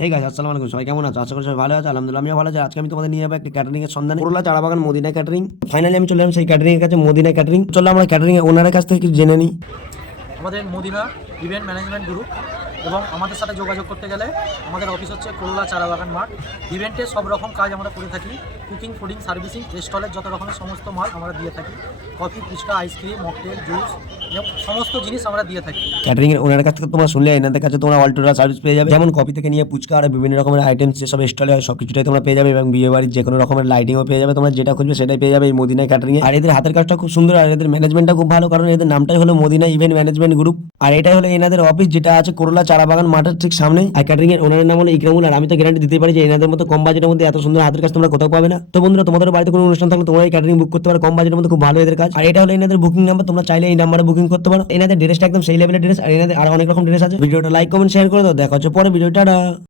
Hey guys, আসসালামু আলাইকুম। সবাই কেমন আছো? আশা করি সবাই ভালো আছে। আলহামদুলিল্লাহ আমিও ভালো আছি। আজকে আমি তোমাদের নিয়ে যাবো একটা ক্যাটারিং এর সন্ধানে, করলা চারাবাগান মদিনা ক্যাটারিং। ফাইনালি আমি চলে এলাম সেই ক্যাটারিং এর কাছে, মদিনা ক্যাটারিং। চলো আমরা ক্যাটারিং এর ওনারের কাছ থেকে কিছু জেনে নিই। আমাদের মদিনা ইভেন্ট ম্যানেজমেন্ট গ্রুপ এবং আমাদের সাথে যোগাযোগ করতে গেলে আমাদের অফিস হচ্ছে করলা চারাবাগান মাঠ। ইভেন্টে সব রকম কাজ আমরা করে থাকি, কুকিং, ফুডিং, সার্ভিসিং, স্টলের যত রকমের সমস্ত মাল আমরা দিয়ে থাকি। Coffee, phuchka, ice cream, mocktail, juice সমস্ত জিনিস আমরা দিয়ে থাকি। ক্যাটারিং এর ওনারের কাছ থেকে তোমরা শুনলে এনাদের কাছে তোমরা অল টোটাল সার্ভিস পেয়ে যাবে, যেমন কফি থেকে নিয়ে পুচকা আর বিভিন্ন রকমের আইটেমস যেসব স্টলে হয় সবকিছুটাই তোমরা পেয়ে যাবে, এবং বিয়ে বাড়ির যে কোনো রকমের লাইটিংও পেয়ে যাবে। তোমরা যেটা খুঁজবে সেটাই পেয়ে যাবে এই মদিনা ক্যাটারিং এ। আর এদের হাতের কাজটা খুব সুন্দর, আর এদের ম্যানেজমেন্টটা খুব ভালো, কারণ এদের নামটাই হলো মদিনা ইভেন্ট ম্যানেজমেন্ট গ্রুপ। আর এটাই হলো এনাদের অফিস, যেটা আছে করলা চারাবাগান মাঠের ঠিক সামনে। আর ক্যাটারিং এর ওনারের নাম হলো ইকরামুল। আর আমি তো গ্যারান্টি দিতে পারি যে এনাদের মতো কম বাজেটের মধ্যে এত সুন্দর হাতের কাজ তোমরা কোথাও পাবে না। তো বন্ধুরা, তোমাদের বাড়িতে কোনো অনুষ্ঠান থাকলে তোমরা এই ক্যাটারিং বুক করতে পারো কম বাজেটের মধ্যে, খুব ভালো এদের কাজ। আর এটা হলো এনাদের বুকিং নাম্বার, তোমরা চাইলে এই নাম্বারে বুকিং করতে পারো। এনাদের ড্রেসটা একদম সেই লেভেলের ড্রেস, আর এনাদের আরো অনেক রকম ড্রেস আছে। ভিডিওটা লাইক কমেন্ট শেয়ার করে দাও। দেখা হচ্ছে পরে ভিডিওটা।